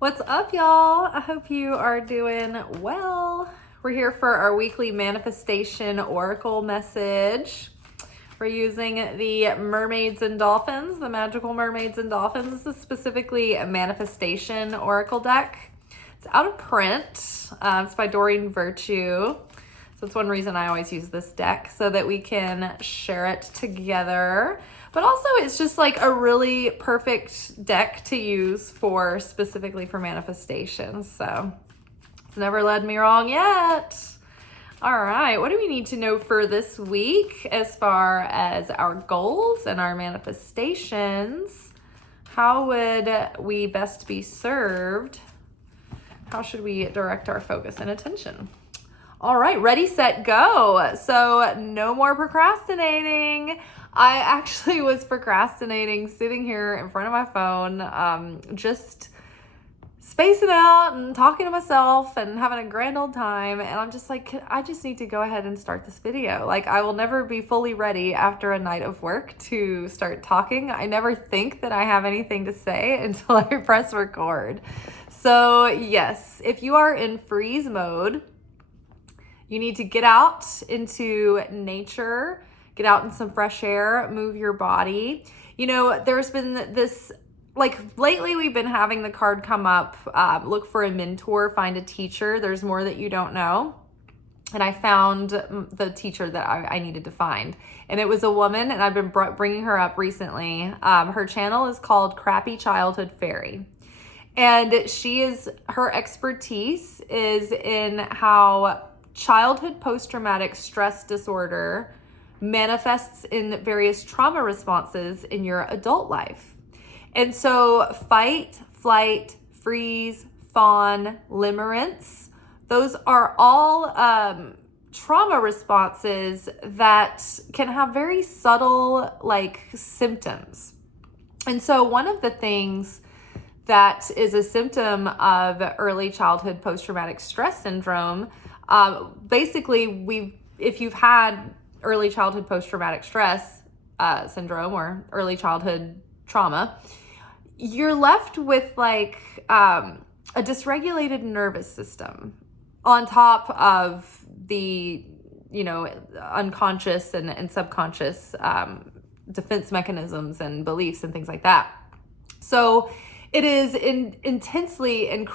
What's up, y'all? I hope you are doing well. We're here for our weekly manifestation oracle message. We're using the mermaids and dolphins, the magical mermaids and dolphins. This is specifically a manifestation oracle deck. It's out of print. It's by Doreen Virtue. So it's one reason I always use this deck, so that we can share it together. But also it's just like a really perfect deck to use for specifically for manifestations. So it's never led me wrong yet. All right, what do we need to know for this week as far as our goals and our manifestations? How would we best be served? How should we direct our focus and attention? All right, ready, set, go. So no more procrastinating. I actually was procrastinating sitting here in front of my phone, just spacing out and talking to myself and having a grand old time. And I'm just like, I just need to go ahead and start this video. Like, I will never be fully ready after a night of work to start talking. I never think that I have anything to say until I press record. So yes, if you are in freeze mode, you need to get out into nature, get out in some fresh air, move your body. You know, there's been this, like lately we've been having the card come up, look for a mentor, find a teacher. There's more that you don't know. And I found the teacher that I needed to find. And it was a woman, and I've been bringing her up recently. Her channel is called Crappy Childhood Fairy. And her expertise is in how childhood post-traumatic stress disorder manifests in various trauma responses in your adult life. And so fight, flight, freeze, fawn, limerence, those are all trauma responses that can have very subtle symptoms. And so one of the things that is a symptom of early childhood post-traumatic stress syndrome, basically, if you've had early childhood post-traumatic stress syndrome or early childhood trauma, you're left with a dysregulated nervous system on top of the, unconscious and subconscious defense mechanisms and beliefs and things like that. So it is intensely and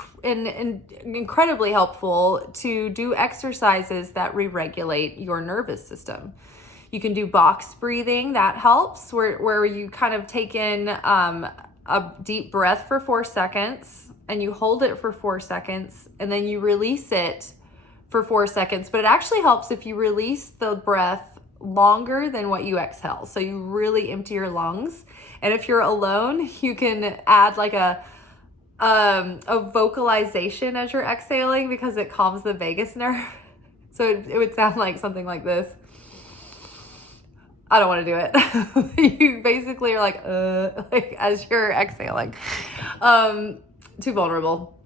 incredibly helpful to do exercises that re-regulate your nervous system. You can do box breathing, that helps, where you kind of take in a deep breath for 4 seconds, and you hold it for 4 seconds, and then you release it for 4 seconds. But it actually helps if you release the breath longer than what you exhale. So you really empty your lungs. And if you're alone, you can add a vocalization as you're exhaling, because it calms the vagus nerve. So it would sound like something like this. I don't want to do it. You basically are like as you're exhaling. Too vulnerable.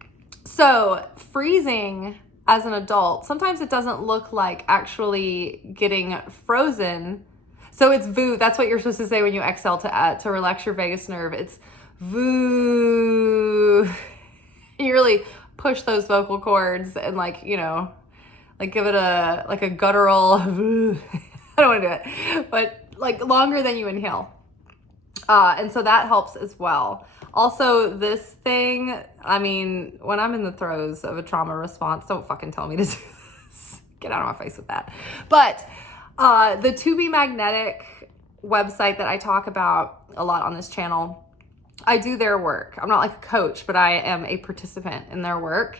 So freezing as an adult, sometimes it doesn't look like actually getting frozen. So it's voo. That's what you're supposed to say when you exhale to relax your vagus nerve. It's voo. You really push those vocal cords and give it a guttural voo. I don't want to do it, but longer than you inhale. And so that helps as well. Also, this thing, when I'm in the throes of a trauma response, don't fucking tell me to do this. Get out of my face with that. But the To Be Magnetic website that I talk about a lot on this channel, I do their work. I'm not like a coach, but I am a participant in their work.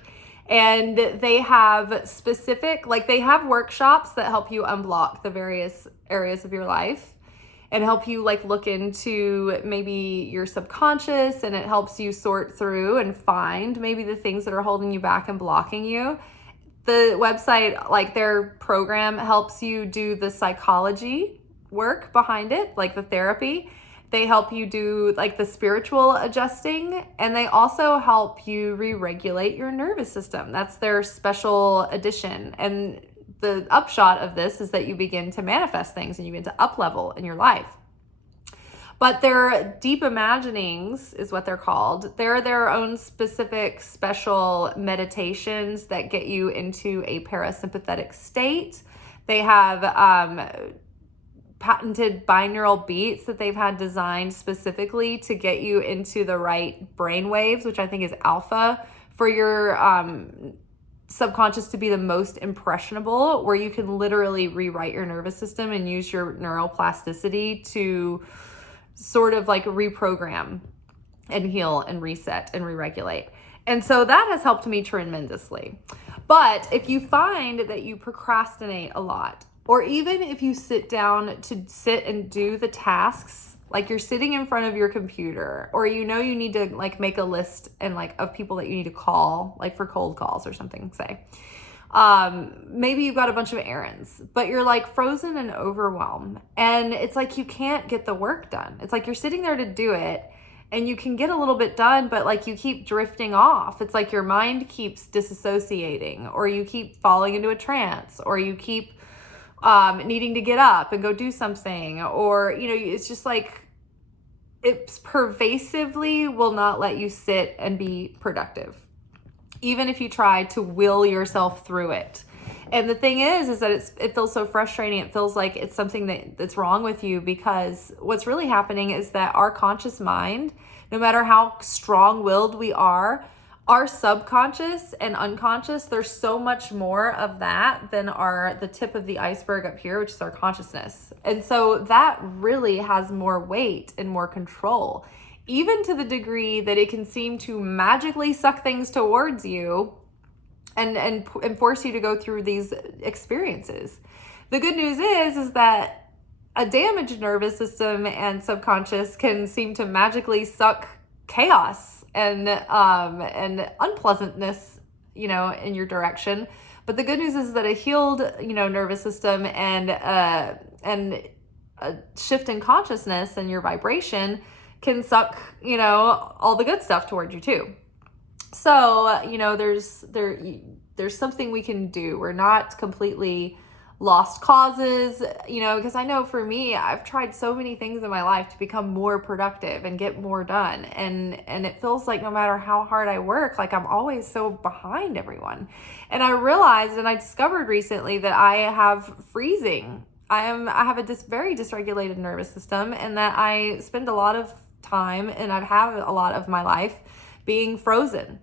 And they have they have workshops that help you unblock the various areas of your life and help you look into maybe your subconscious, and it helps you sort through and find maybe the things that are holding you back and blocking you. The website, their program helps you do the psychology work behind it, the therapy. They help you do the spiritual adjusting, and they also help you re-regulate your nervous system. That's their special edition. And the upshot of this is that you begin to manifest things and you begin to up level in your life. But their deep imaginings is what they're called. They're their own specific special meditations that get you into a parasympathetic state. They have patented binaural beats that they've had designed specifically to get you into the right brain waves, which I think is alpha, for your subconscious to be the most impressionable, where you can literally rewrite your nervous system and use your neuroplasticity to sort of like reprogram and heal and reset and re-regulate. And so that has helped me tremendously. But if you find that you procrastinate a lot, or even if you sit down to sit and do the tasks, like you're sitting in front of your computer, or you know you need to like make a list and like of people that you need to call, like for cold calls or something, say. Maybe you've got a bunch of errands, but you're like frozen and overwhelmed. And it's like you can't get the work done. It's like you're sitting there to do it and you can get a little bit done, but like you keep drifting off. It's like your mind keeps disassociating, or you keep falling into a trance, or you keep needing to get up and go do something, or, you know, it's just like, it pervasively will not let you sit and be productive, even if you try to will yourself through it. And the thing is that it feels so frustrating. It feels like it's something that's wrong with you, because what's really happening is that our conscious mind, no matter how strong-willed we are, our subconscious and unconscious, there's so much more of that than the tip of the iceberg up here, which is our consciousness. And so that really has more weight and more control, even to the degree that it can seem to magically suck things towards you and force you to go through these experiences. The good news is that a damaged nervous system and subconscious can seem to magically suck chaos and unpleasantness, you know, in your direction. But the good news is that a healed, you know, nervous system and a shift in consciousness and your vibration can suck, you know, all the good stuff towards you too. So, you know, there's something we can do. We're not completely lost causes, you know, because I know for me, I've tried so many things in my life to become more productive and get more done. And it feels like no matter how hard I work, like I'm always so behind everyone. And I realized and I discovered recently that I have freezing. I have a very dysregulated nervous system, and that I spend a lot of time, and I've had a lot of my life being frozen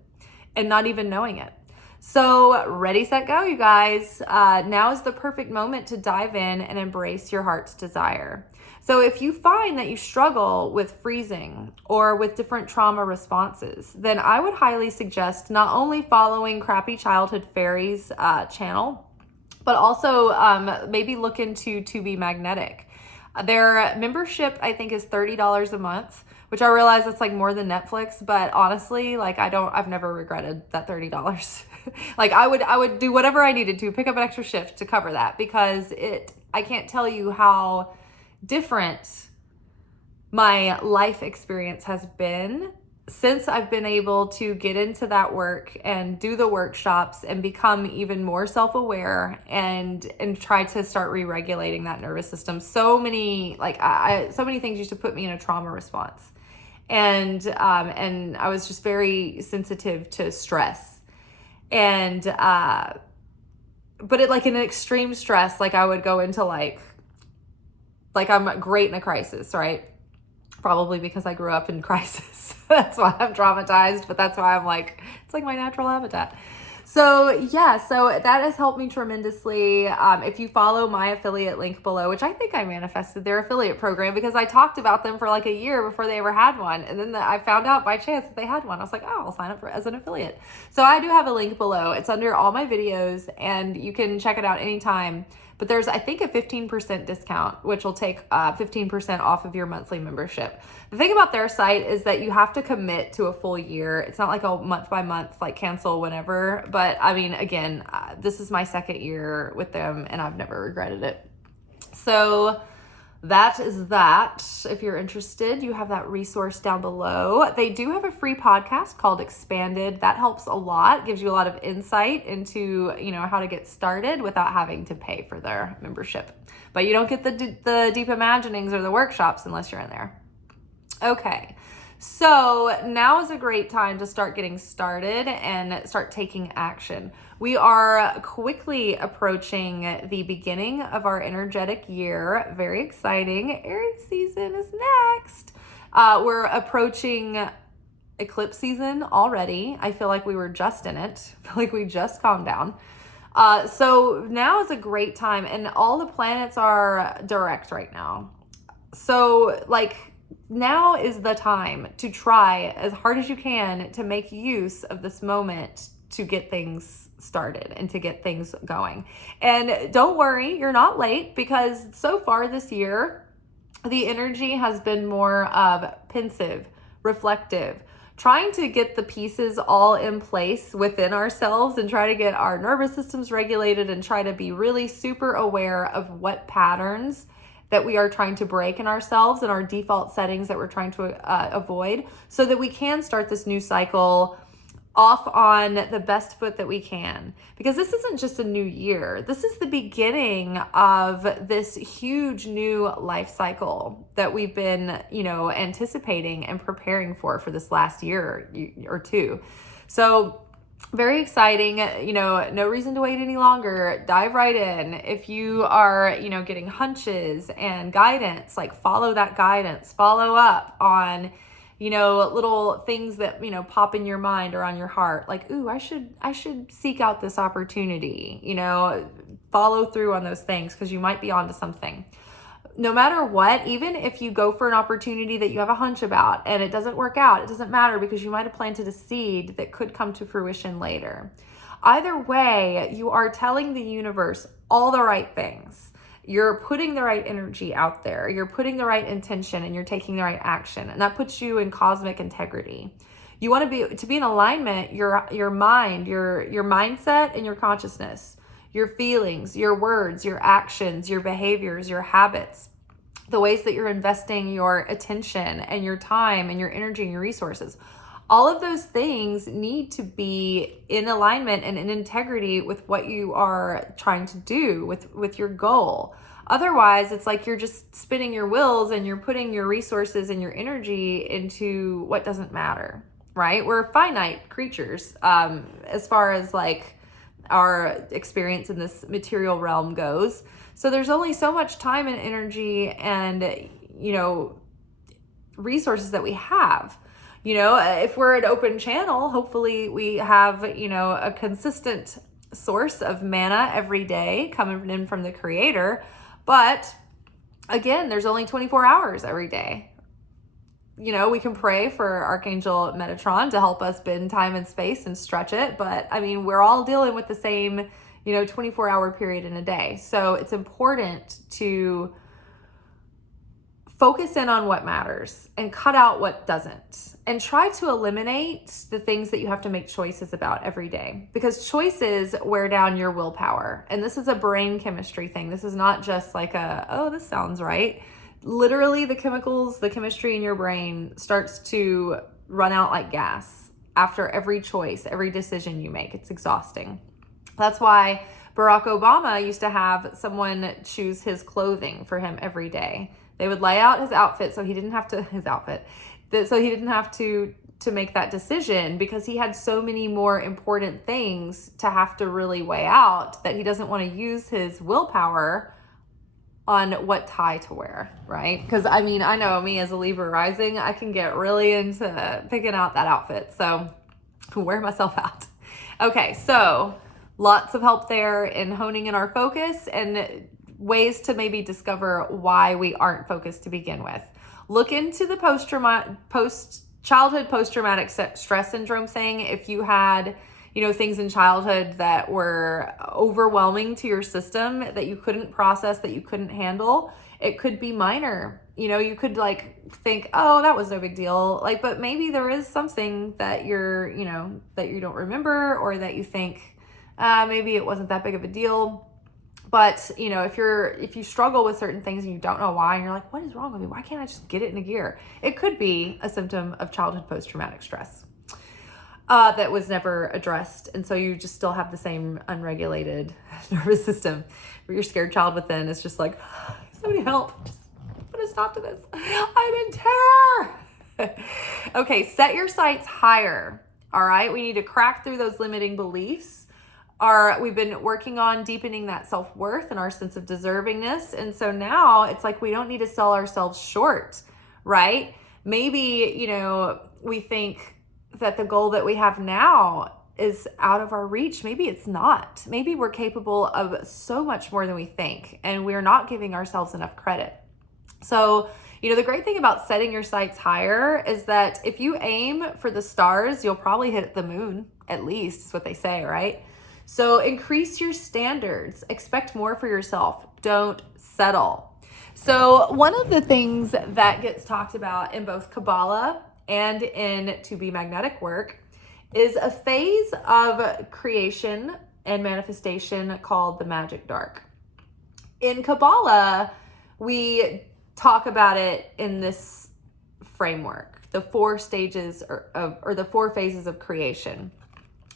and not even knowing it. So ready, set, go, you guys. Now is the perfect moment to dive in and embrace your heart's desire. So if you find that you struggle with freezing or with different trauma responses, then I would highly suggest not only following Crappy Childhood Fairies channel, but also maybe look into To Be Magnetic. Their membership, I think, is $30 a month, which I realize that's like more than Netflix, but honestly, like I've never regretted that $30. Like I would do whatever I needed to, pick up an extra shift to cover that, because I can't tell you how different my life experience has been since I've been able to get into that work and do the workshops and become even more self-aware and try to start re-regulating that nervous system. So many so many things used to put me in a trauma response. And I was just very sensitive to stress. And, but it like in an extreme stress, like I would go into like I'm great in a crisis, right? Probably because I grew up in crisis. That's why I'm traumatized, but that's why I'm like, it's like my natural habitat. So yeah, so that has helped me tremendously. If you follow my affiliate link below, which I think I manifested their affiliate program because I talked about them for like a year before they ever had one. And then I found out by chance that they had one. I was like, oh, I'll sign up as an affiliate. So I do have a link below. It's under all my videos and you can check it out anytime. But there's, I think, a 15% discount, which will take 15% off of your monthly membership. The thing about their site is that you have to commit to a full year. It's not like a month by month, like cancel whenever. But I mean, again, this is my second year with them and I've never regretted it. So that is that. If you're interested, you have that resource down below. They do have a free podcast called Expanded. That helps a lot, gives you a lot of insight into, you know, how to get started without having to pay for their membership. But you don't get the deep imaginings or the workshops unless you're in there. Okay, so now is a great time to start getting started and start taking action. We are quickly approaching the beginning of our energetic year. Very exciting. Aries season is next. We're approaching eclipse season already. I feel like we were just in it. I feel like we just calmed down. So now is a great time, and all the planets are direct right now. So now is the time to try as hard as you can to make use of this moment to get things started and to get things going. And don't worry, you're not late, because so far this year, the energy has been more of pensive, reflective, trying to get the pieces all in place within ourselves and try to get our nervous systems regulated and try to be really super aware of what patterns that we are trying to break in ourselves and our default settings that we're trying to avoid, so that we can start this new cycle off on the best foot that we can. Because this isn't just a new year. This is the beginning of this huge new life cycle that we've been, anticipating and preparing for this last year or two. So very exciting, no reason to wait any longer. Dive right in. If you are, getting hunches and guidance, follow that guidance, follow up on, little things that, pop in your mind or on your heart. Ooh, I should seek out this opportunity, follow through on those things, because you might be onto something. No matter what, even if you go for an opportunity that you have a hunch about and it doesn't work out, it doesn't matter, because you might have planted a seed that could come to fruition later. Either way, you are telling the universe all the right things. You're putting the right energy out there. You're putting the right intention, and you're taking the right action. And that puts you in cosmic integrity. You want to be in alignment, your mind, your mindset, and your consciousness, your feelings, your words, your actions, your behaviors, your habits, the ways that you're investing your attention and your time and your energy and your resources. All of those things need to be in alignment and in integrity with what you are trying to do with your goal. Otherwise, it's like you're just spinning your wheels and you're putting your resources and your energy into what doesn't matter, right? We're finite creatures as far as our experience in this material realm goes. So there's only so much time and energy and, resources that we have. If we're an open channel, hopefully we have, a consistent source of mana every day coming in from the Creator. But again, there's only 24 hours every day. We can pray for Archangel Metatron to help us bend time and space and stretch it. But we're all dealing with the same, 24-hour period in a day. So it's important to focus in on what matters and cut out what doesn't, and try to eliminate the things that you have to make choices about every day, because choices wear down your willpower. And this is a brain chemistry thing. This is not just this sounds right. Literally, the chemistry in your brain starts to run out like gas after every choice, every decision you make. It's exhausting. That's why Barack Obama used to have someone choose his clothing for him every day. They would lay out his outfit so he didn't have to make that decision, because he had so many more important things to have to really weigh out that he doesn't want to use his willpower on what tie to wear, right? Because I know me as a Libra rising, I can get really into picking out that outfit. So wear myself out. Okay, so lots of help there in honing in our focus and ways to maybe discover why we aren't focused to begin with. Look into the childhood post-traumatic stress syndrome thing. If you had, things in childhood that were overwhelming to your system that you couldn't process, that you couldn't handle, it could be minor. You could think, oh, that was no big deal. But maybe there is something that that you don't remember, or that you think, maybe it wasn't that big of a deal. But, if you struggle with certain things and you don't know why, and you're like, what is wrong with me? Why can't I just get it in a gear? It could be a symptom of childhood post-traumatic stress that was never addressed. And so you just still have the same unregulated nervous system, where your scared child within is just like, somebody help, just put a stop to this. I'm in terror. Okay, set your sights higher. All right, we need to crack through those limiting beliefs. We've been working on deepening that self-worth and our sense of deservingness. And so now it's like we don't need to sell ourselves short, right? Maybe, we think that the goal that we have now is out of our reach. Maybe it's not. Maybe we're capable of so much more than we think, and we're not giving ourselves enough credit. So, the great thing about setting your sights higher is that if you aim for the stars, you'll probably hit the moon, at least, is what they say, right? So increase your standards, expect more for yourself, don't settle. So one of the things that gets talked about in both Kabbalah and in To Be Magnetic work is a phase of creation and manifestation called the magic dark. In Kabbalah, we talk about it in this framework, the 4 stages or the 4 phases of creation.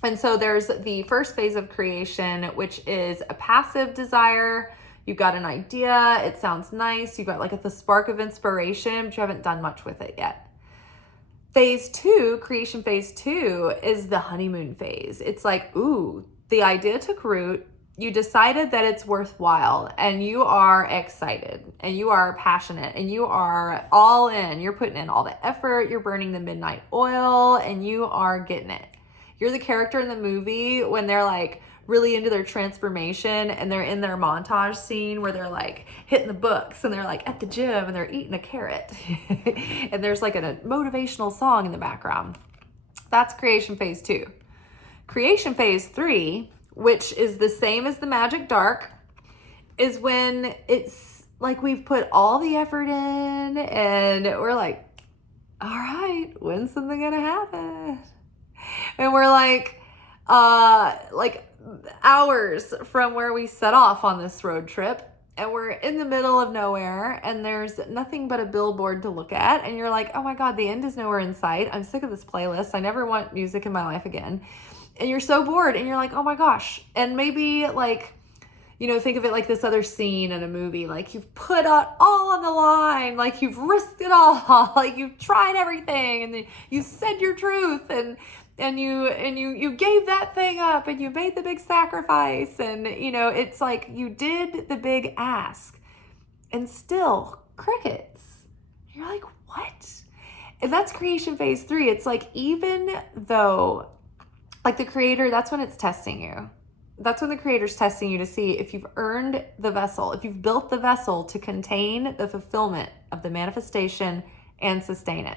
And so there's the first phase of creation, which is a passive desire. You've got an idea, it sounds nice, you've got like the spark of inspiration, but you haven't done much with it yet. Phase 2, creation phase 2, is the honeymoon phase. It's like, ooh, the idea took root, you decided that it's worthwhile, and you are excited, and you are passionate, and you are all in. You're putting in all the effort, you're burning the midnight oil, and you are getting it. You're the character in the movie when they're like really into their transformation and they're in their montage scene where they're like hitting the books and they're like at the gym and they're eating a carrot and there's like a motivational song in the background. That's creation phase 2. Creation phase 3, which is the same as the magic dark, is when it's like we've put all the effort in and we're like, all right, when's something gonna happen? And we're like hours from where we set off on this road trip, and we're in the middle of nowhere and there's nothing but a billboard to look at, and you're like, oh my God, the end is nowhere in sight. I'm sick of this playlist. I never want music in my life again. And you're so bored and you're like, oh my gosh. And maybe think of it like this other scene in a movie, like you've put it all on the line, like you've risked it all, like you've tried everything, and then you said your truth, and you gave that thing up, and you made the big sacrifice, and it's like you did the big ask, and still crickets. You're like, what? And that's creation phase 3. It's like, even though, like the creator, that's when it's testing you. That's when the creator's testing you to see if you've earned the vessel, if you've built the vessel to contain the fulfillment of the manifestation and sustain it.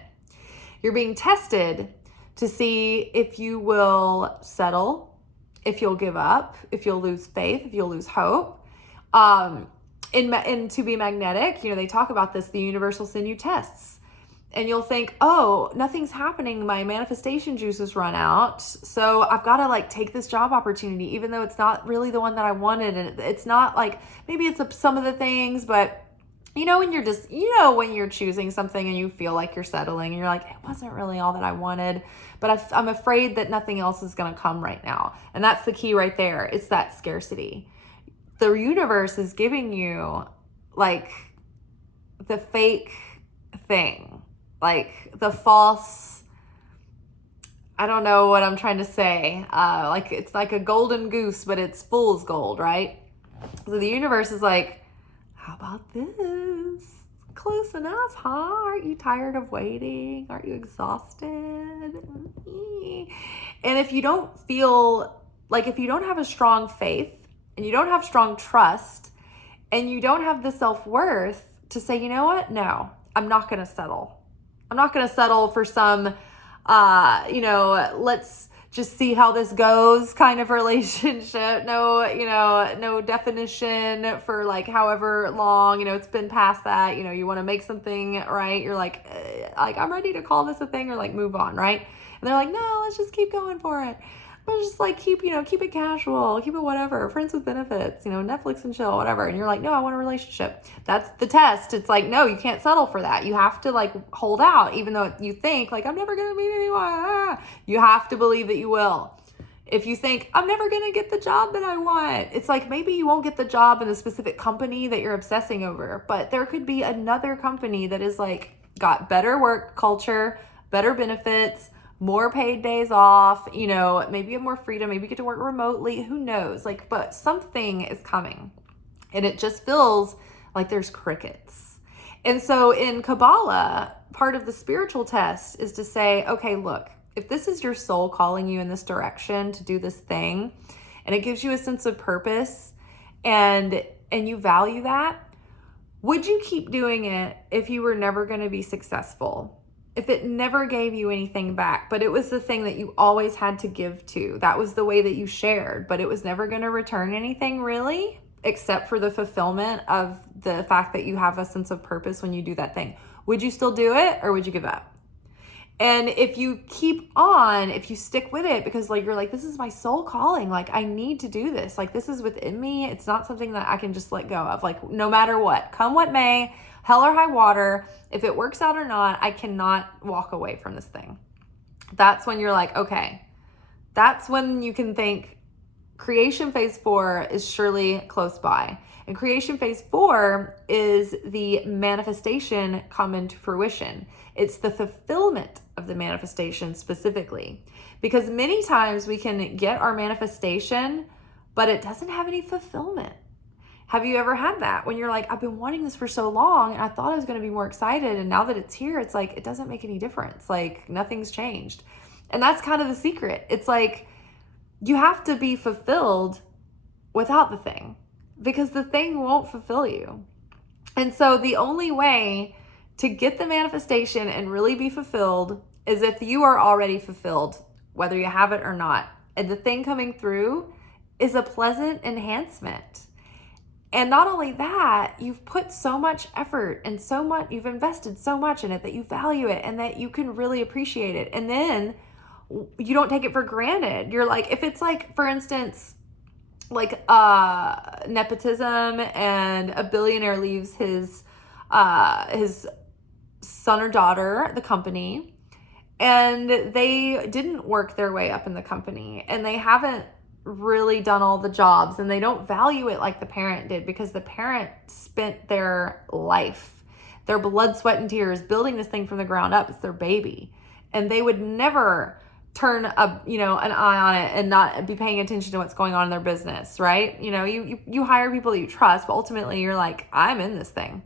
You're being tested to see if you will settle, if you'll give up, if you'll lose faith, if you'll lose hope. In To Be Magnetic, they talk about this, the universe will send you tests. And you'll think, oh, nothing's happening. My manifestation juices run out. So I've got to take this job opportunity, even though it's not really the one that I wanted. And it's not maybe it's some of the things, but when you're just, when you're choosing something and you feel like you're settling and you're like, it wasn't really all that I wanted, but I'm afraid that nothing else is going to come right now. And that's the key right there. It's that scarcity. The universe is giving you the fake thing. The false, I don't know what I'm trying to say. It's like a golden goose, but it's fool's gold, right? So the universe is like, how about this? Close enough, huh? Aren't you tired of waiting? Aren't you exhausted? And if you don't feel if you don't have a strong faith and you don't have strong trust and you don't have the self-worth to say, you know what? No, I'm not going to settle. I'm not going to settle for some, let's just see how this goes kind of relationship. No definition for however long, it's been past that, you want to make something right. You're like, I'm ready to call this a thing or move on. Right. And they're like, no, let's just keep going for it. Let's just keep it casual, keep it whatever, friends with benefits, Netflix and chill, whatever. And you're like, no, I want a relationship. That's the test. It's no, you can't settle for that. You have to hold out, even though you think I'm never going to meet anyone. You have to believe that you will. If you think I'm never going to get the job that I want, it's maybe you won't get the job in the specific company that you're obsessing over, but there could be another company that is got better work culture, better benefits, more paid days off, you know, maybe you have more freedom, maybe you get to work remotely, who knows? Like, but something is coming. And it just feels like there's crickets. And so in Kabbalah, part of the spiritual test is to say, okay, look, if this is your soul calling you in this direction to do this thing, and it gives you a sense of purpose, and you value that, would you keep doing it if you were never going to be successful? If it never gave you anything back, but it was the thing that you always had to give to, that was the way that you shared, but it was never going to return anything really, except for the fulfillment of the fact that you have a sense of purpose when you do that thing. Would you still do it, or would you give up? And if you keep on, if you stick with it, because like you're like, this is my soul calling, like I need to do this, like this is within me, it's not something that I can just let go of, like no matter what, come what may, hell or high water, if it works out or not, I cannot walk away from this thing. That's when you're like, okay, that's when you can think creation phase 4 is surely close by. And creation phase 4 is the manifestation coming to fruition. It's the fulfillment of the manifestation specifically. Because many times we can get our manifestation, but it doesn't have any fulfillment. Have you ever had that when you're like, I've been wanting this for so long and I thought I was going to be more excited, and now that it's here, it's like, it doesn't make any difference. Like nothing's changed. And that's kind of the secret. It's like, you have to be fulfilled without the thing, because the thing won't fulfill you. And so the only way to get the manifestation and really be fulfilled is if you are already fulfilled, whether you have it or not. And the thing coming through is a pleasant enhancement. And not only that, you've put so much effort and so much, you've invested so much in it that you value it and that you can really appreciate it. And then you don't take it for granted. You're like, if it's like, for instance, like nepotism, and a billionaire leaves his son or daughter the company, and they didn't work their way up in the company, and they haven't really done all the jobs, and they don't value it like the parent did, because the parent spent their life, their blood, sweat, and tears building this thing from the ground up. It's their baby, and they would never turn an eye on it and not be paying attention to what's going on in their business, right? You know, you hire people that you trust, but ultimately you're like, I'm in this thing.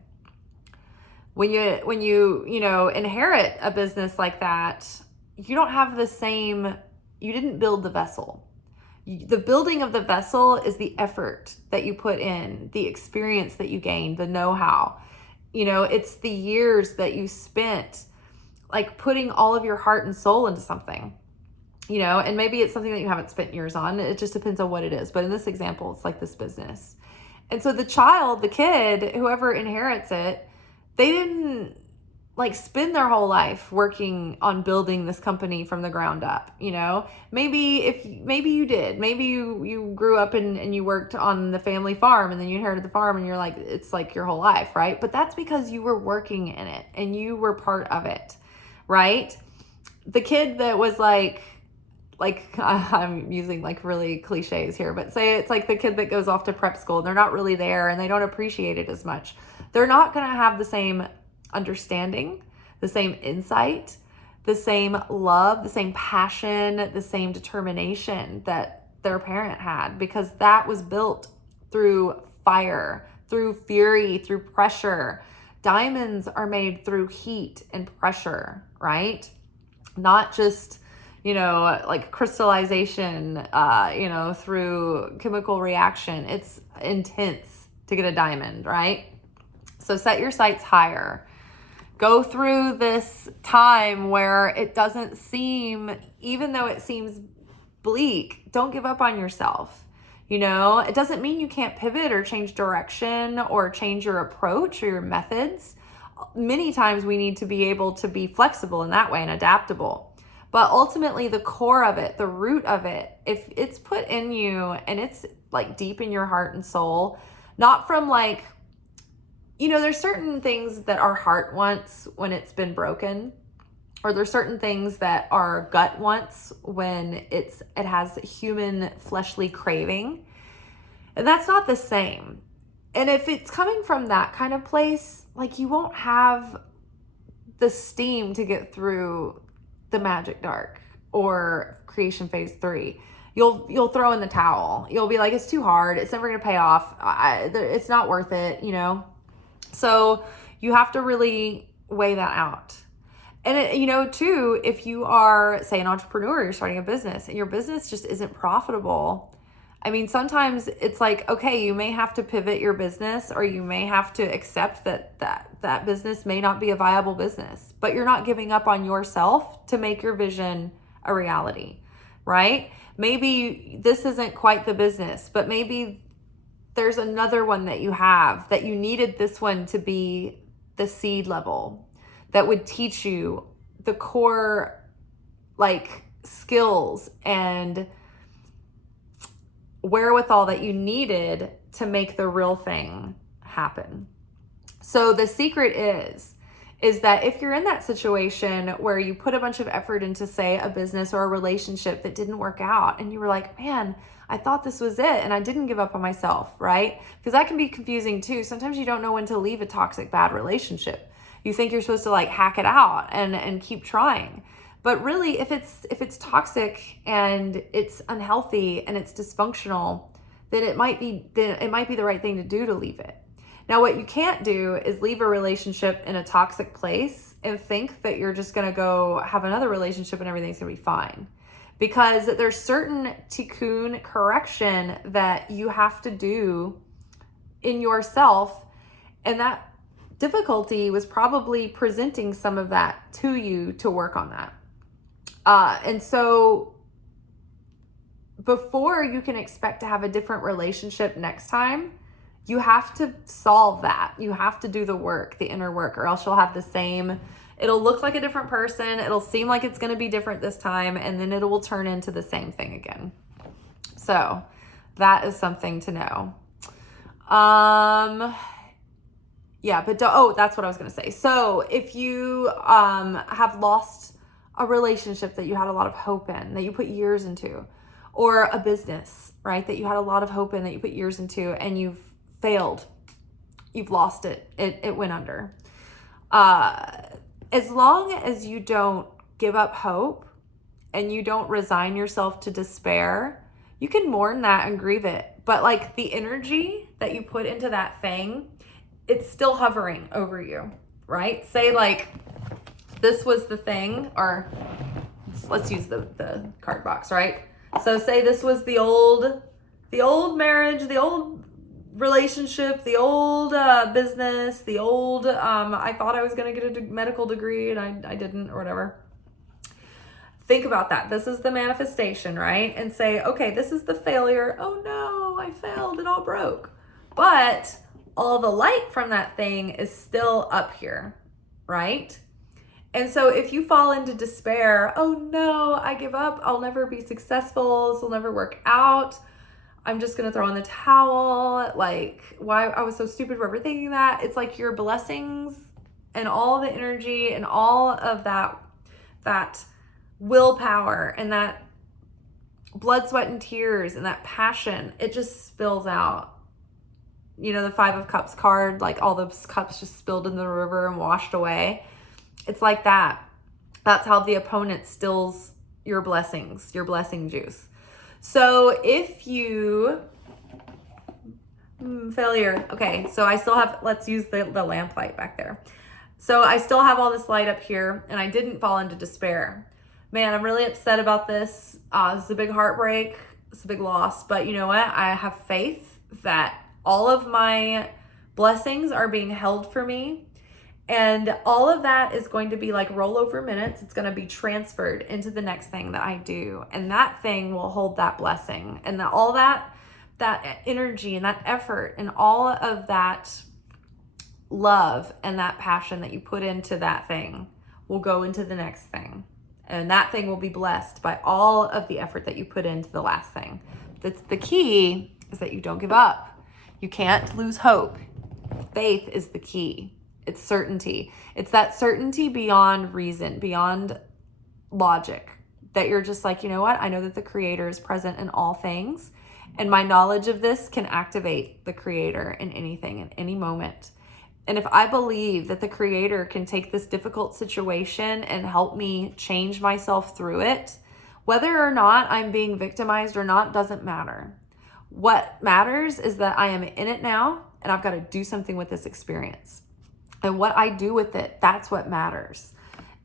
When you inherit a business like that, you don't have the same, you didn't build the vessel. The building of the vessel is the effort that you put in, the experience that you gained, the know-how. You know, it's the years that you spent like putting all of your heart and soul into something. You know, and maybe it's something that you haven't spent years on. It just depends on what it is. But in this example, it's like this business. And so the child, the kid, whoever inherits it, they didn't like spend their whole life working on building this company from the ground up. You know, maybe you did, maybe you grew up and you worked on the family farm, and then you inherited the farm, and you're like, it's like your whole life, right? But that's because you were working in it and you were part of it, right? The kid that was like I'm using like really cliches here, but say it's like the kid that goes off to prep school and they're not really there and they don't appreciate it as much. They're not going to have the same understanding, the same insight, the same love, the same passion, the same determination that their parent had, because that was built through fire, through fury, through pressure. Diamonds are made through heat and pressure, right? Not just like crystallization, through chemical reaction. It's intense to get a diamond, right? So set your sights higher. Go through this time where it doesn't seem, even though it seems bleak, don't give up on yourself. You know, it doesn't mean you can't pivot or change direction or change your approach or your methods. Many times we need to be able to be flexible in that way and adaptable. But ultimately, the core of it, the root of it, if it's put in you and it's like deep in your heart and soul, not from like, there's certain things that our heart wants when it's been broken, or there's certain things that our gut wants when it has human fleshly craving. And that's not the same. And if it's coming from that kind of place, like you won't have the steam to get through the magic dark or creation phase 3. You'll throw in the towel. You'll be like, it's too hard. It's never going to pay off. It's not worth it, you know? So you have to really weigh that out. And, you know, too, if you are, say, an entrepreneur, you're starting a business and your business just isn't profitable. I mean, sometimes it's like, okay, you may have to pivot your business, or you may have to accept that business may not be a viable business, but you're not giving up on yourself to make your vision a reality, right? Maybe this isn't quite the business, but maybe there's another one that you have that you needed this one to be the seed level that would teach you the core like skills and wherewithal that you needed to make the real thing happen. So the secret is that if you're in that situation where you put a bunch of effort into, say, a business or a relationship that didn't work out, and you were like, man, I thought this was it, and I didn't give up on myself, right? Because that can be confusing too. Sometimes you don't know when to leave a toxic, bad relationship. You think you're supposed to like hack it out and keep trying. But really, if it's toxic and it's unhealthy and it's dysfunctional, then it might be the right thing to do to leave it. Now, what you can't do is leave a relationship in a toxic place and think that you're just going to go have another relationship and everything's going to be fine. Because there's certain tikkun correction that you have to do in yourself, and that difficulty was probably presenting some of that to you to work on that. And so before you can expect to have a different relationship next time, you have to solve that. You have to do the work, the inner work, or else you'll have the same, it'll look like a different person. It'll seem like it's going to be different this time, and then it will turn into the same thing again. So that is something to know. That's what I was going to say. So if you have lost a relationship that you had a lot of hope in, that you put years into, or a business, right, that you had a lot of hope in, that you put years into, and you've failed, you've lost it, it went under. As long as you don't give up hope and you don't resign yourself to despair, you can mourn that and grieve it. But like the energy that you put into that thing, it's still hovering over you, right? Say like this was the thing, or let's use the card box, right? So say this was the old marriage, the old relationship, the old business, the old, I thought I was going to get a medical degree and I didn't, or whatever. Think about that. This is the manifestation, right? And say, okay, this is the failure. Oh no, I failed. It all broke. But all the light from that thing is still up here, right? And so if you fall into despair, oh no, I give up. I'll never be successful. This will never work out. I'm just going to throw in the towel. Like, why I was so stupid for ever thinking that. It's like your blessings and all the energy and all of that willpower and that blood, sweat, and tears and that passion, it just spills out. You know, the 5 of Cups card, like all those cups just spilled in the river and washed away. It's like that. That's how the opponent stills your blessings, your blessing juice. So if you, failure. Okay, so I still have, let's use the lamp light back there. So I still have all this light up here and I didn't fall into despair. Man, I'm really upset about this. This is a big heartbreak. It's a big loss. But you know what? I have faith that all of my blessings are being held for me. And all of that is going to be like rollover minutes. It's going to be transferred into the next thing that I do. And that thing will hold that blessing. And all that energy and that effort and all of that love and that passion that you put into that thing will go into the next thing. And that thing will be blessed by all of the effort that you put into the last thing. That's the key, is that you don't give up. You can't lose hope. Faith is the key. It's certainty. It's that certainty beyond reason, beyond logic, that you're just like, you know what? I know that the Creator is present in all things, and my knowledge of this can activate the Creator in anything, in any moment. And if I believe that the Creator can take this difficult situation and help me change myself through it, whether or not I'm being victimized or not doesn't matter. What matters is that I am in it now and I've got to do something with this experience. And what I do with it, that's what matters.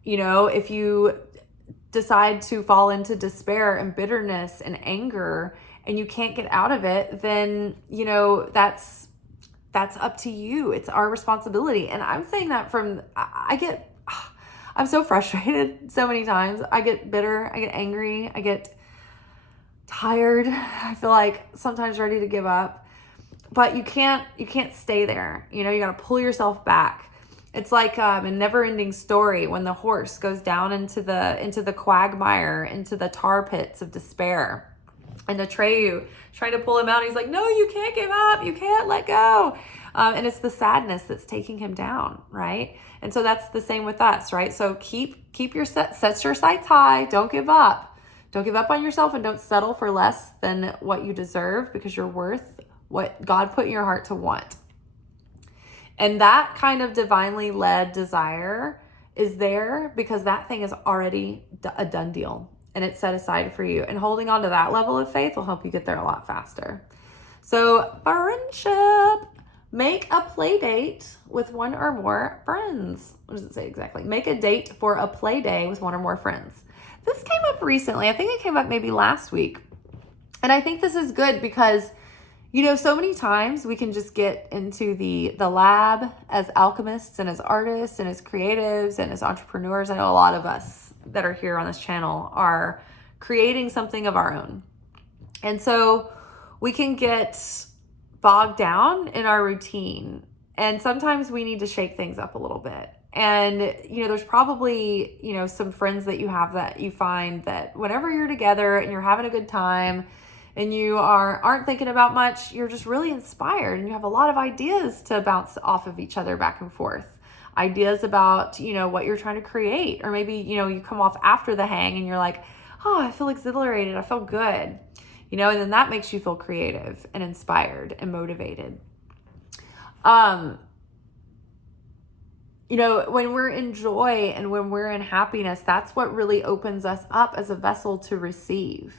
You know, if you decide to fall into despair and bitterness and anger and you can't get out of it, then, you know, that's up to you. It's our responsibility. And I'm saying that I'm so frustrated so many times. I get bitter, I get angry, I get tired. I feel like sometimes ready to give up. But you can't stay there. You know, you got to pull yourself back. It's like a never-ending story when the horse goes down into the quagmire, into the tar pits of despair. And Atreyu trying to pull him out. He's like, no, you can't give up. You can't let go. And it's the sadness that's taking him down, right? And so that's the same with us, right? So keep your set your sights high. Don't give up. Don't give up on yourself, and don't settle for less than what you deserve, because you're worth what God put in your heart to want. And that kind of divinely led desire is there because that thing is already a done deal. And it's set aside for you. And holding on to that level of faith will help you get there a lot faster. So, friendship. Make a play date with one or more friends. What does it say exactly? Make a date for a play day with one or more friends. This came up recently. I think it came up maybe last week. And I think this is good because, you know, so many times we can just get into the lab as alchemists and as artists and as creatives and as entrepreneurs. I know a lot of us that are here on this channel are creating something of our own. And so we can get bogged down in our routine. And sometimes we need to shake things up a little bit. And, you know, there's probably, you know, some friends that you have that you find that whenever you're together and you're having a good time and you aren't thinking about much, you're just really inspired and you have a lot of ideas to bounce off of each other back and forth. Ideas about, you know, what you're trying to create. Or maybe, you know, you come off after the hang and you're like, oh, I feel exhilarated. I feel good. You know, and then that makes you feel creative and inspired and motivated. You know, when we're in joy and when we're in happiness, that's what really opens us up as a vessel to receive.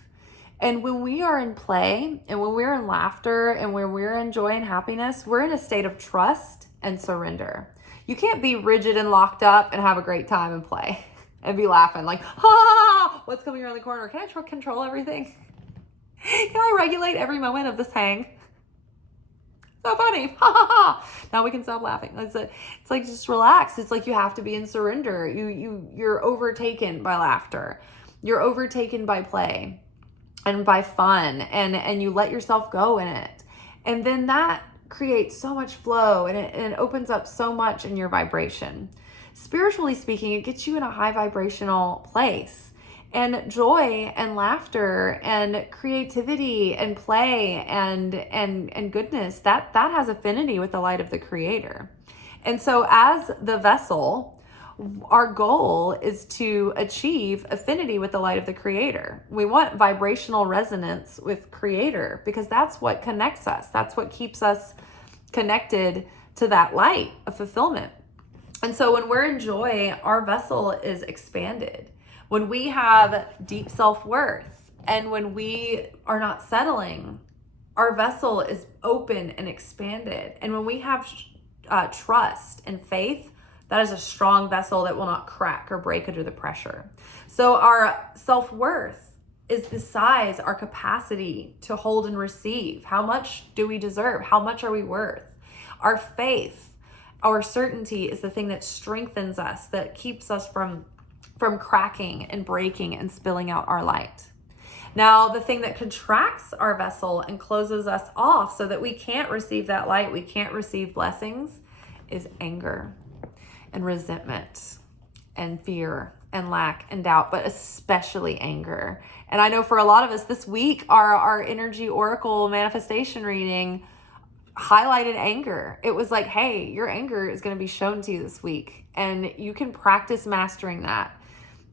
And when we are in play and when we're in laughter and when we're in joy and happiness, we're in a state of trust and surrender. You can't be rigid and locked up and have a great time and play and be laughing like, ha, what's coming around the corner? Can I control everything? Can I regulate every moment of this hang? So funny. Ha ha ha. Now we can stop laughing. It's like just relax. It's like you have to be in surrender. You're overtaken by laughter. You're overtaken by play and by fun, and you let yourself go in it. And then that creates so much flow, and it opens up so much in your vibration. Spiritually speaking, it gets you in a high vibrational place. And joy and laughter and creativity and play and goodness, that has affinity with the light of the Creator. And so as the vessel, our goal is to achieve affinity with the light of the Creator. We want vibrational resonance with Creator because that's what connects us. That's what keeps us connected to that light of fulfillment. And so when we're in joy, our vessel is expanded. When we have deep self-worth and when we are not settling, our vessel is open and expanded. And when we have trust and faith, that is a strong vessel that will not crack or break under the pressure. So our self-worth is the size, our capacity to hold and receive. How much do we deserve? How much are we worth? Our faith, our certainty is the thing that strengthens us, that keeps us from cracking and breaking and spilling out our light. Now, the thing that contracts our vessel and closes us off so that we can't receive that light, we can't receive blessings, is anger and resentment and fear and lack and doubt, but especially anger. And I know for a lot of us this week, our energy oracle manifestation reading highlighted anger. It was like, hey, your anger is going to be shown to you this week, and you can practice mastering that.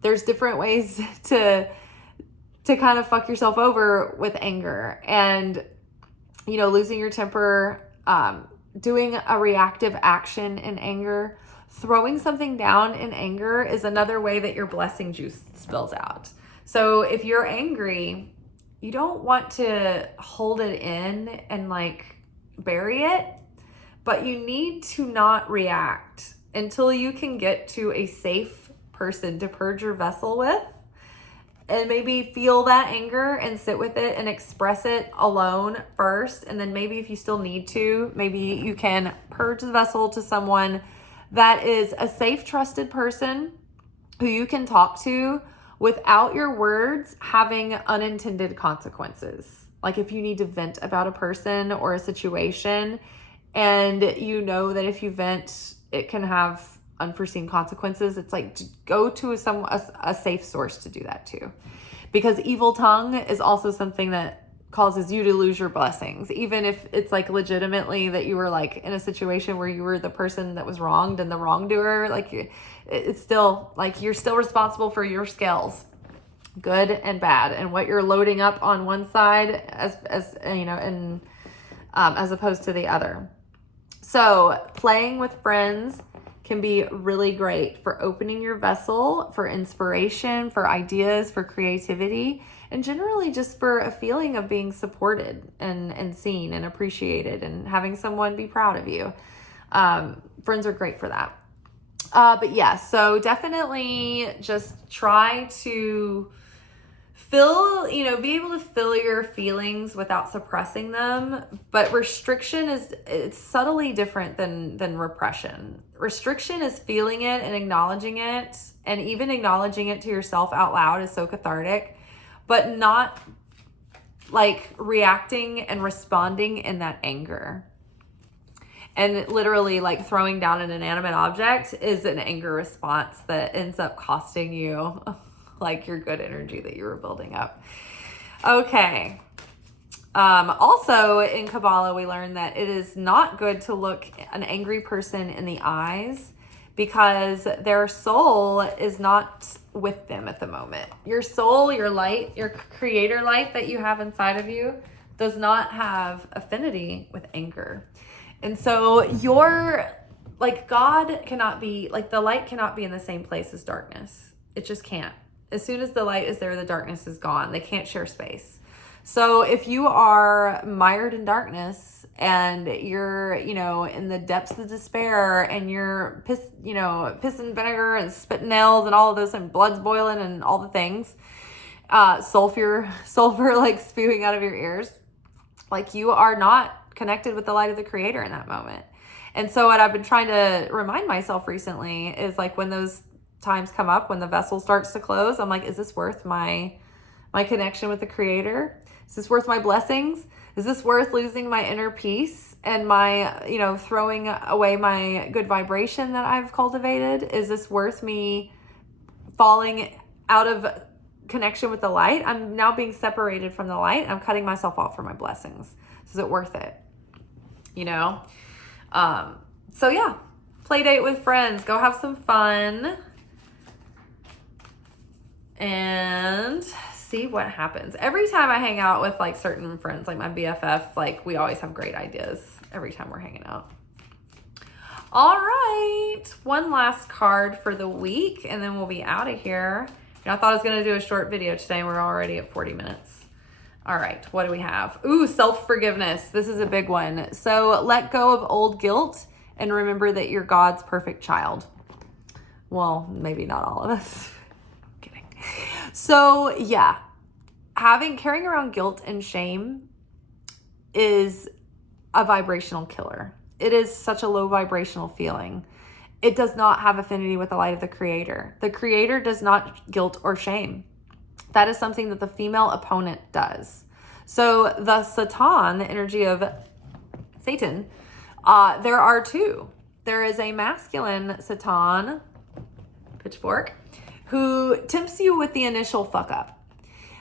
There's different ways to kind of fuck yourself over with anger, and, you know, losing your temper doing a reactive action in anger. Throwing something down in anger is another way that your blessing juice spills out. So if you're angry, you don't want to hold it in and like bury it, but you need to not react until you can get to a safe person to purge your vessel with, and maybe feel that anger and sit with it and express it alone first. And then maybe if you still need to, maybe you can purge the vessel to someone that is a safe, trusted person who you can talk to without your words having unintended consequences. Like if you need to vent about a person or a situation, and you know that if you vent, it can have unforeseen consequences, it's like go to a safe source to do that too. Because evil tongue is also something that causes you to lose your blessings. Even if it's like legitimately that you were like in a situation where you were the person that was wronged and the wrongdoer, like it's still like you're still responsible for your scales, good and bad, and what you're loading up on one side as you know, and as opposed to the other. So playing with friends can be really great for opening your vessel for inspiration, for ideas, for creativity, and generally just for a feeling of being supported and seen and appreciated and having someone be proud of you. Friends are great for that. But yeah, so definitely just try to be able to feel your feelings without suppressing them. But restriction it's subtly different than repression. Restriction is feeling it and acknowledging it, and even acknowledging it to yourself out loud is so cathartic, but not like reacting and responding in that anger. And literally like throwing down an inanimate object is an anger response that ends up costing you like your good energy that you were building up. Okay. Also in Kabbalah, we learned that it is not good to look an angry person in the eyes because their soul is not with them at the moment. Your soul, your light, your creator light that you have inside of you does not have affinity with anger. And so God cannot be, like the light cannot be in the same place as darkness. It just can't. As soon as the light is there, the darkness is gone. They can't share space. So if you are mired in darkness and you're, in the depths of despair and you're piss and vinegar and spitting nails and all of those and blood's boiling and all the things, sulfur like spewing out of your ears, like you are not connected with the light of the creator in that moment. And so what I've been trying to remind myself recently is like when those times come up, when the vessel starts to close, I'm like, is this worth my connection with the creator? Is this worth my blessings? Is this worth losing my inner peace and my, throwing away my good vibration that I've cultivated? Is this worth me falling out of connection with the light? I'm now being separated from the light. I'm cutting myself off from my blessings. Is it worth it? So yeah, play date with friends, go have some fun and see what happens. Every time I hang out with like certain friends, like my BFF, like we always have great ideas every time we're hanging out. All right, one last card for the week and then we'll be out of here. I thought I was going to do a short video today and we're already at 40 minutes. All right, what do we have? Ooh, self-forgiveness. This is a big one. So let go of old guilt and remember that you're God's perfect child. Well, maybe not all of us. I'm kidding. So yeah, carrying around guilt and shame is a vibrational killer. It is such a low vibrational feeling. It does not have affinity with the light of the creator. The creator does not guilt or shame. That is something that the female opponent does. So the Satan, the energy of Satan, there are two. There is a masculine Satan, pitchfork, who tempts you with the initial fuck up.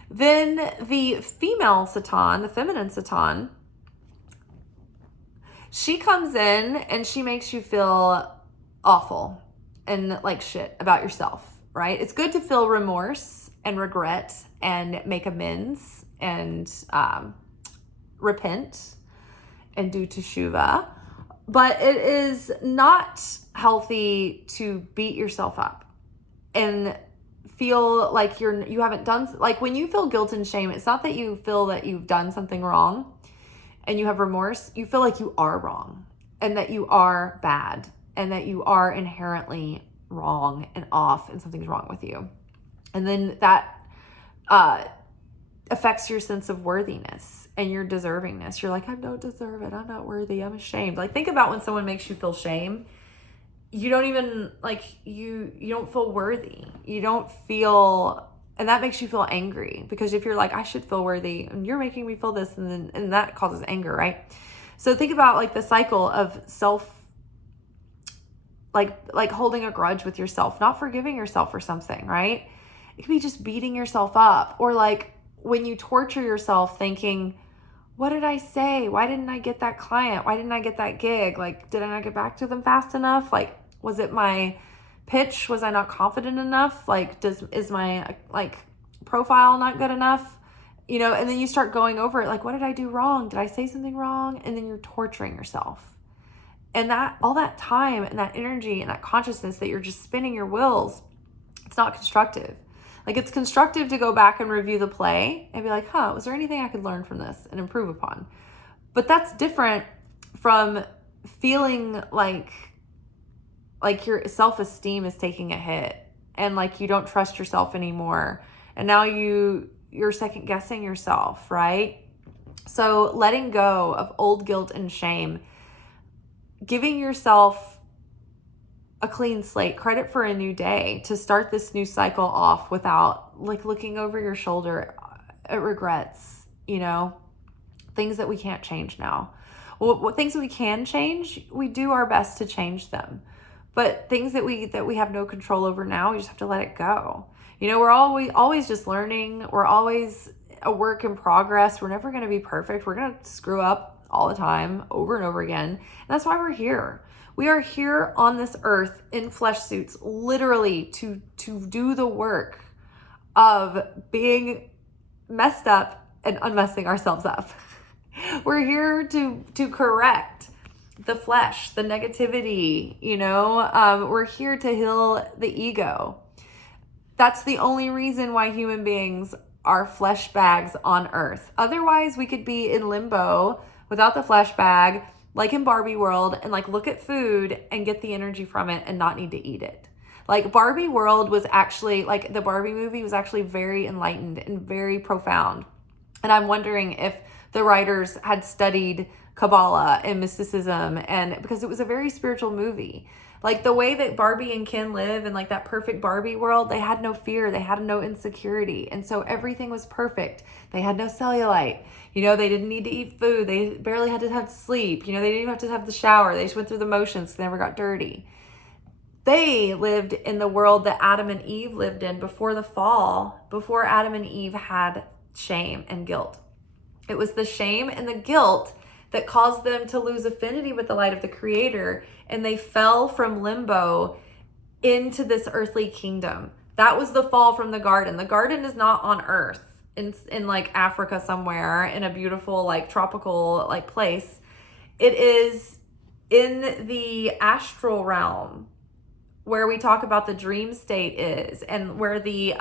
Then the female Satan, the feminine Satan, she comes in and she makes you feel awful and like shit about yourself, right? It's good to feel remorse and regret and make amends and repent and do teshuvah. But it is not healthy to beat yourself up and feel like you haven't done, like when you feel guilt and shame, it's not that you feel that you've done something wrong and you have remorse. You feel like you are wrong and that you are bad and that you are inherently wrong and off and something's wrong with you. And then that affects your sense of worthiness and your deservingness. You're like, I don't deserve it. I'm not worthy. I'm ashamed. Like, think about when someone makes you feel shame. You don't even like, you don't feel worthy. You don't feel, and that makes you feel angry, because if you're like, I should feel worthy and you're making me feel this, and that causes anger, right? So think about like the cycle of like holding a grudge with yourself, not forgiving yourself for something, right? It could be just beating yourself up, or like when you torture yourself thinking, what did I say? Why didn't I get that client? Why didn't I get that gig? Like, did I not get back to them fast enough? Like, was it my pitch? Was I not confident enough? Like, is my like profile not good enough? You know, and then you start going over it. Like, what did I do wrong? Did I say something wrong? And then you're torturing yourself. And that, all that time and that energy and that consciousness that you're just spinning your wheels, it's not constructive. Like, it's constructive to go back and review the play and be like, was there anything I could learn from this and improve upon? But that's different from feeling like your self-esteem is taking a hit and like you don't trust yourself anymore. And now you're second guessing yourself, right? So letting go of old guilt and shame, giving yourself a clean slate, credit for a new day, to start this new cycle off without like looking over your shoulder at regrets, you know, things that we can't change now. Well, what things that we can change, we do our best to change them. But things that we have no control over now, we just have to let it go. You know, we're always just learning. We're always a work in progress. We're never going to be perfect. We're going to screw up all the time, over and over again. And that's why we're here. We are here on this earth in flesh suits, literally to do the work of being messed up and unmessing ourselves up. We're here to correct the flesh, the negativity, you know, we're here to heal the ego. That's the only reason why human beings are flesh bags on earth. Otherwise, we could be in limbo without the flesh bag, like in Barbie world, and like look at food and get the energy from it and not need to eat it. Like Barbie world was actually, like the Barbie movie was actually very enlightened and very profound. And I'm wondering if the writers had studied Kabbalah and mysticism, and because it was a very spiritual movie. Like the way that Barbie and Ken live in like that perfect Barbie world, they had no fear, they had no insecurity. And so everything was perfect. They had no cellulite. You know, they didn't need to eat food. They barely had to have sleep. You know, they didn't even have to have the shower. They just went through the motions. They never got dirty. They lived in the world that Adam and Eve lived in before the fall, before Adam and Eve had shame and guilt. It was the shame and the guilt that caused them to lose affinity with the light of the Creator, and they fell from limbo into this earthly kingdom. That was the fall from the garden. The garden is not on earth in like Africa somewhere in a beautiful like tropical like place. It is in the astral realm, where we talk about the dream state is, and where the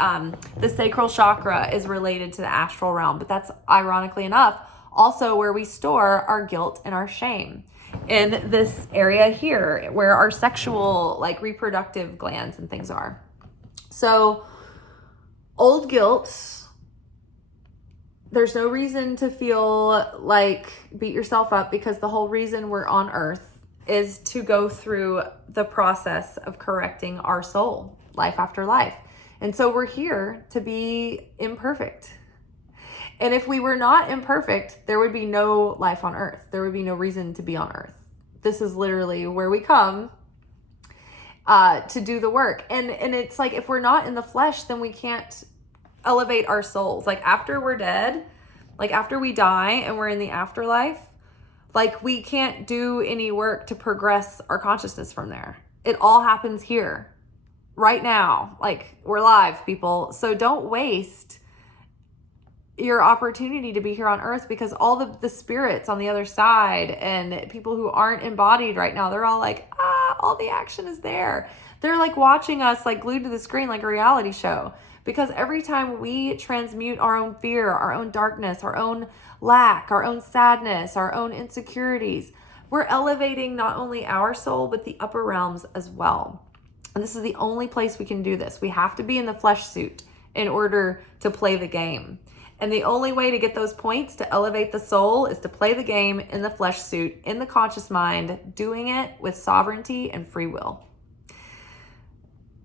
sacral chakra is related to the astral realm. But that's, ironically enough, also where we store our guilt and our shame, in this area here where our sexual like reproductive glands and things are. So old guilt, there's no reason to feel like beat yourself up, because the whole reason we're on earth is to go through the process of correcting our soul life after life. And so we're here to be imperfect. And if we were not imperfect, there would be no life on earth. There would be no reason to be on earth. This is literally where we come to do the work. And it's like, if we're not in the flesh, then we can't elevate our souls. Like after we're dead, like after we die and we're in the afterlife, like we can't do any work to progress our consciousness from there. It all happens here, right now. Like we're live, people. So don't waste your opportunity to be here on earth, because all the spirits on the other side and people who aren't embodied right now, they're all like, all the action is there. They're like watching us like glued to the screen like a reality show, because every time we transmute our own fear, our own darkness, our own lack, our own sadness, our own insecurities, we're elevating not only our soul, but the upper realms as well. And this is the only place we can do this. We have to be in the flesh suit in order to play the game. And the only way to get those points to elevate the soul is to play the game in the flesh suit, in the conscious mind, doing it with sovereignty and free will.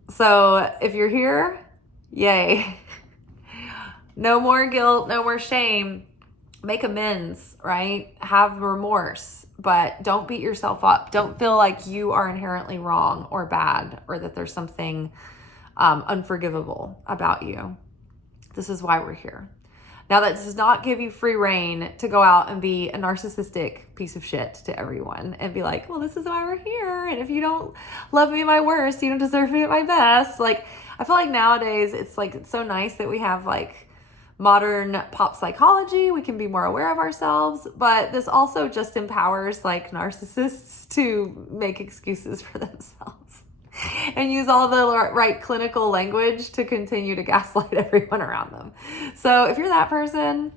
So if you're here, yay. No more guilt, no more shame. Make amends, right? Have remorse, but don't beat yourself up. Don't feel like you are inherently wrong or bad, or that there's something unforgivable about you. This is why we're here. Now, that does not give you free reign to go out and be a narcissistic piece of shit to everyone and be like, well, this is why we're here. And if you don't love me at my worst, you don't deserve me at my best. Like, I feel like nowadays it's like, it's so nice that we have like modern pop psychology. We can be more aware of ourselves, but this also just empowers like narcissists to make excuses for themselves and use all the right clinical language to continue to gaslight everyone around them. So if you're that person,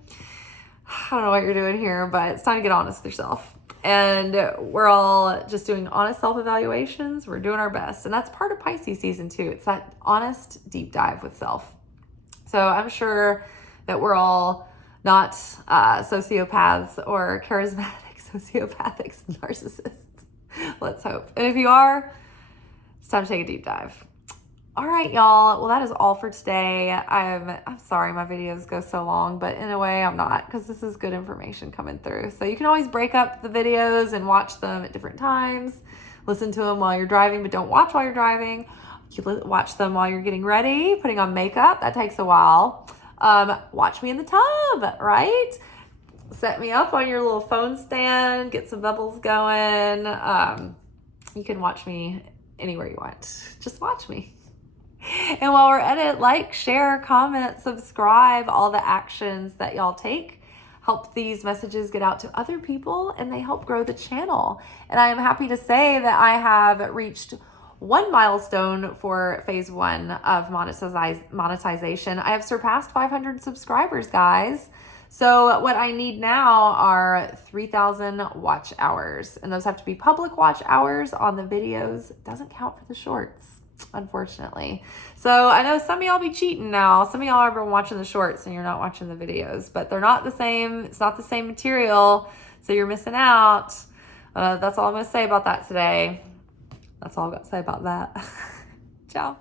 I don't know what you're doing here, but it's time to get honest with yourself. And we're all just doing honest self-evaluations. We're doing our best. And that's part of Pisces season 2. It's that honest deep dive with self. So I'm sure that we're all not sociopaths or charismatic sociopathic narcissists. Let's hope. And if you are, it's time to take a deep dive. All right, y'all. Well, that is all for today. I'm sorry my videos go so long, but in a way I'm not, because this is good information coming through. So you can always break up the videos and watch them at different times. Listen to them while you're driving, but don't watch while you're driving. You can watch them while you're getting ready, putting on makeup. That takes a while. Watch me in the tub, right? Set me up on your little phone stand, get some bubbles going. You can watch me anywhere you want. Just watch me. And while we're at it, like, share, comment, subscribe, all the actions that y'all take help these messages get out to other people, and they help grow the channel. And I am happy to say that I have reached one milestone for phase 1 of monetization. I have surpassed 500 subscribers, guys. So what I need now are 3,000 watch hours, and those have to be public watch hours on the videos. It doesn't count for the shorts, unfortunately. So I know some of y'all be cheating now. Some of y'all are watching the shorts and you're not watching the videos, but they're not the same. It's not the same material, so you're missing out. That's all I'm going to say about that today. That's all I've got to say about that. Ciao.